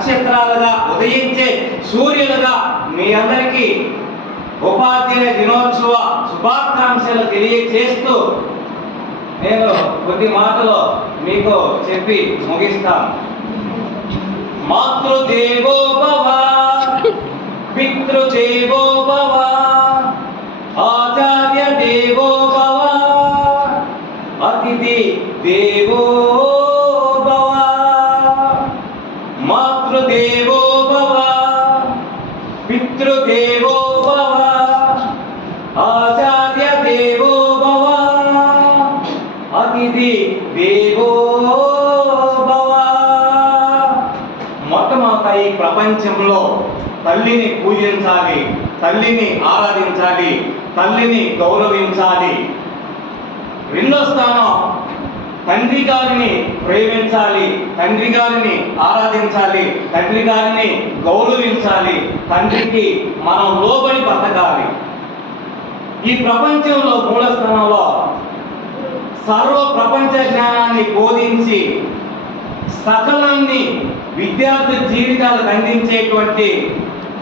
నక్షత్రాలుగా ఉదయించే సూర్యులుగా మీ అందరికీ ఉపాధ్యాయ దినోత్సవ శుభాకాంక్షలు తెలియజేస్తూ నేను కొద్ది మాటలు మీకు చెప్పి ముగిస్తాను. మాతృదేవో భవ, పితృదేవో భవ, ఆచార్య దేవో భవ, అతిథి దేవో భవ. మాతృదేవో భవ, పితృదేవో భవ, ఆచార్య దేవో భవ, అతిథి దేవో భవ. మొట్టమొదట ఈ ప్రపంచంలో తల్లిని పూజించాలి, తల్లిని ఆరాధించాలి, తల్లిని గౌరవించాలి. రెండో స్థానం తండ్రి గారిని ప్రేమించాలి, తండ్రి గారిని ఆరాధించాలి, తండ్రి గారిని గౌరవించాలి, తండ్రికి మనం లోబడి బతకాలి. ఈ ప్రపంచంలో మూల స్థానంలో సర్వ ప్రపంచ జ్ఞానాన్ని బోధించి సకలాన్ని విద్యార్థి జీవితాలకు అందించేటువంటి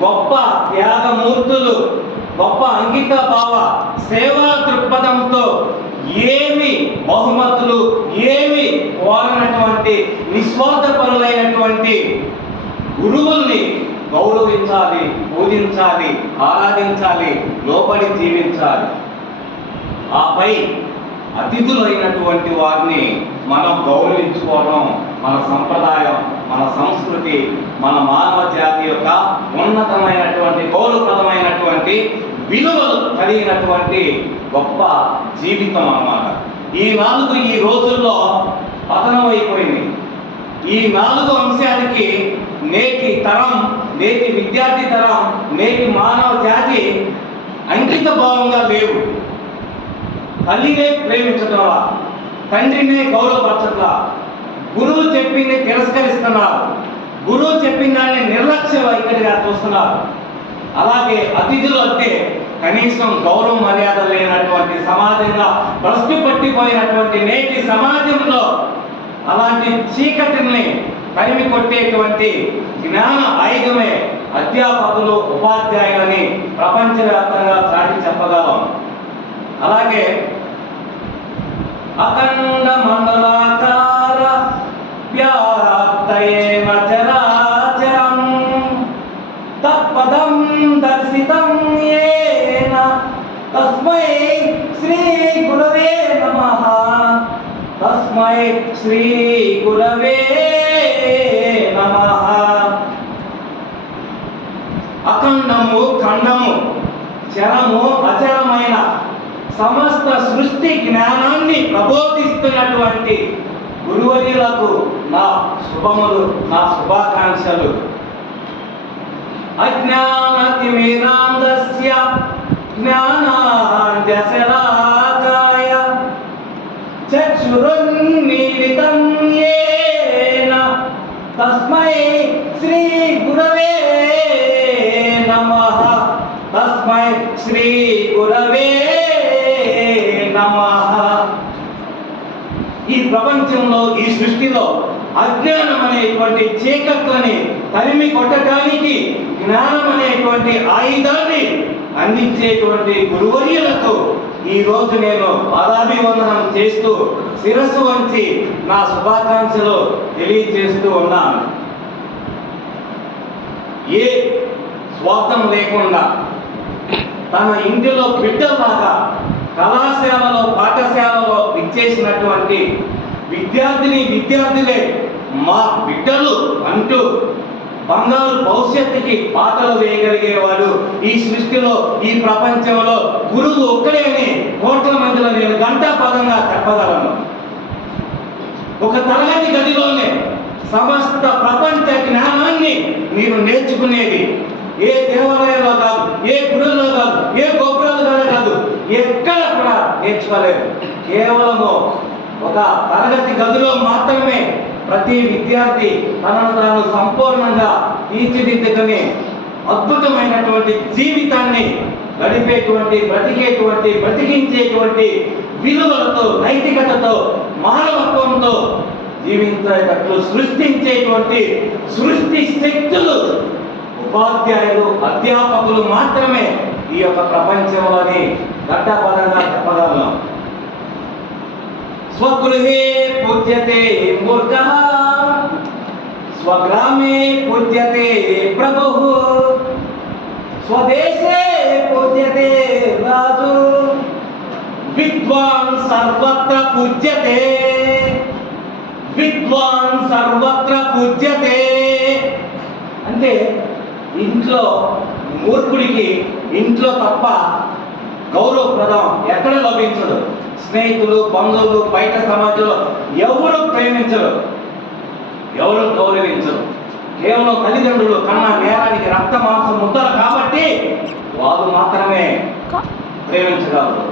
గొప్ప త్యాగమూర్తులు, గొప్ప అంకిత భావ సేవా దృక్పథంతో ఏమి బహుమతులు ఏమి కోరనటువంటి నిస్వార్థపరులైనటువంటి గురువుల్ని గౌరవించాలి, పూజించాలి, ఆరాధించాలి, లోపలి జీవించాలి. ఆపై అతిథులైనటువంటి వారిని మనం గౌరవించుకోవడం మన సంప్రదాయం, మన సంస్కృతి, మన మానవ జాతి యొక్క ఉన్నతమైనటువంటి గౌరవప్రదమైనటువంటి విలువలు కలిగినటువంటి గొప్ప జీవితం అన్నమాట. ఈ రోజుల్లో పతనమైపోయింది. ఈ 4 అంశాలకి నేటి తరం, నేటి విద్యార్థి తరం, నేటి మానవ జాతి అంకిత భావంగా లేవు. తల్లినే ప్రేమించటంలా, తండ్రినే గౌరవపరచట్లా, గురువు చెప్పింది తిరస్కరిస్తున్నారు, గురువు చెప్పిన దాన్ని నిర్లక్ష్య వైఖరిగా చూస్తున్నారు. అలాగే అతిథులు అంటే కనీసం గౌరవ మర్యాద లేనటువంటి సమాజంగా భ్రష్టు పట్టిపోయినటువంటి నేటి సమాజంలో అలాంటి చీకటిని తరిమి కొట్టేటువంటి జ్ఞాన ఐగమే అధ్యాపకులు, ఉపాధ్యాయులని ప్రపంచవ్యాప్తంగా చాటి చెప్పగలం. అలాగే అఖండ మండలాకార వ్యాప్తయేన చరాచరం తత్పదం దర్శితం యేన తస్మై శ్రీ గురవే నమః. తస్మై శ్రీ గురవే నమః. అఖండము, ఖండము, చరము, అచరమైన సమస్త సృష్టి జ్ఞానాన్ని ప్రబోధిస్తున్నటువంటి గురువర్యులకు నా శుభములు, నా శుభాకాంక్షలు. అజ్ఞానతిమిరాంధస్య జ్ఞానాంజశలాకాయ చక్షురున్మీలితం యేన తస్మై శ్రీ గురవే నమః. తస్మై శ్రీ గురవే నమః. ఈ ప్రపంచంలో, ఈ సృష్టిలో అజ్ఞానం అనేటువంటి చీకట్లని తరిమి కొట్టడానికి జ్ఞానం అనేటువంటి ఆయుధాన్ని అందించేటువంటి గురువర్యులకు ఈ రోజు నేను పాదాభివందనం చేస్తూ శిరస్సు వంచి నా శుభాకాంక్షలు తెలియజేస్తూ ఉన్నాను. ఏ స్వార్థం లేకుండా తన ఇంటిలో బిడ్డలాగా కళాశాలలో, పాఠశాలలో ఇచ్చేసినటువంటి విద్యార్థులే మా బిడ్డలు అంటూ బంగారు భవిష్యత్తుకి పాటలు వేయగలిగేవాడు ఈ సృష్టిలో, ఈ ప్రపంచంలో గురువు ఒక్కడే అని కోట్ల మందిలో నేను ఘంటాపదంగా చెప్పగలను. ఒక తరగతి గదిలోనే సమస్త ప్రపంచ జ్ఞానాన్ని మీరు నేర్చుకునేది ఏ దేవాలయంలో కాదు, ఏ గుడుల్లో కాదు, ఏ గోపురాలు కాదు, ఎక్కడ కూడా నేర్చుకోలేదు. కేవలము ఒక తరగతి గదిలో మాత్రమే ప్రతి విద్యార్థి తనను తాను సంపూర్ణంగా తీర్చిదిద్దుకుని అద్భుతమైనటువంటి జీవితాన్ని గడిపేటువంటి, బ్రతికించేటువంటి విలువలతో, నైతికతతో, మానవత్వంతో జీవించేటట్లు సృష్టించేటువంటి సృష్టి శక్తి ఉపాధ్యాయులు అధ్యాపకులు మాత్రమే ఈ యొక్క ప్రపంచంలోని ఘట్టపదంగా చెప్పగలను. స్వగృహే పూజ్యతే మూర్ఖః స్వగ్రామే పూజ్యతే ప్రభుః స్వదేశే పూజ్యతే రాజు విద్వాన్ సర్వత్ర పూజ్యతే విద్వాన్ సర్వత్ర పూజ్యతే. అంటే ఇంట్లో మూర్ఖుడికి ఇంట్లో తప్ప గౌరవప్రదం ఎక్కడ లభించదు. స్నేహితులు, బంధువులు, బయట సమాజంలో ఎవరు ప్రేమించరు, ఎవరు గౌరవించరు. కేవలం తల్లిదండ్రులు కన్నా నేరానికి రక్త మాంసం ముద్దలు కాబట్టి వారు మాత్రమే ప్రేమించగలరు.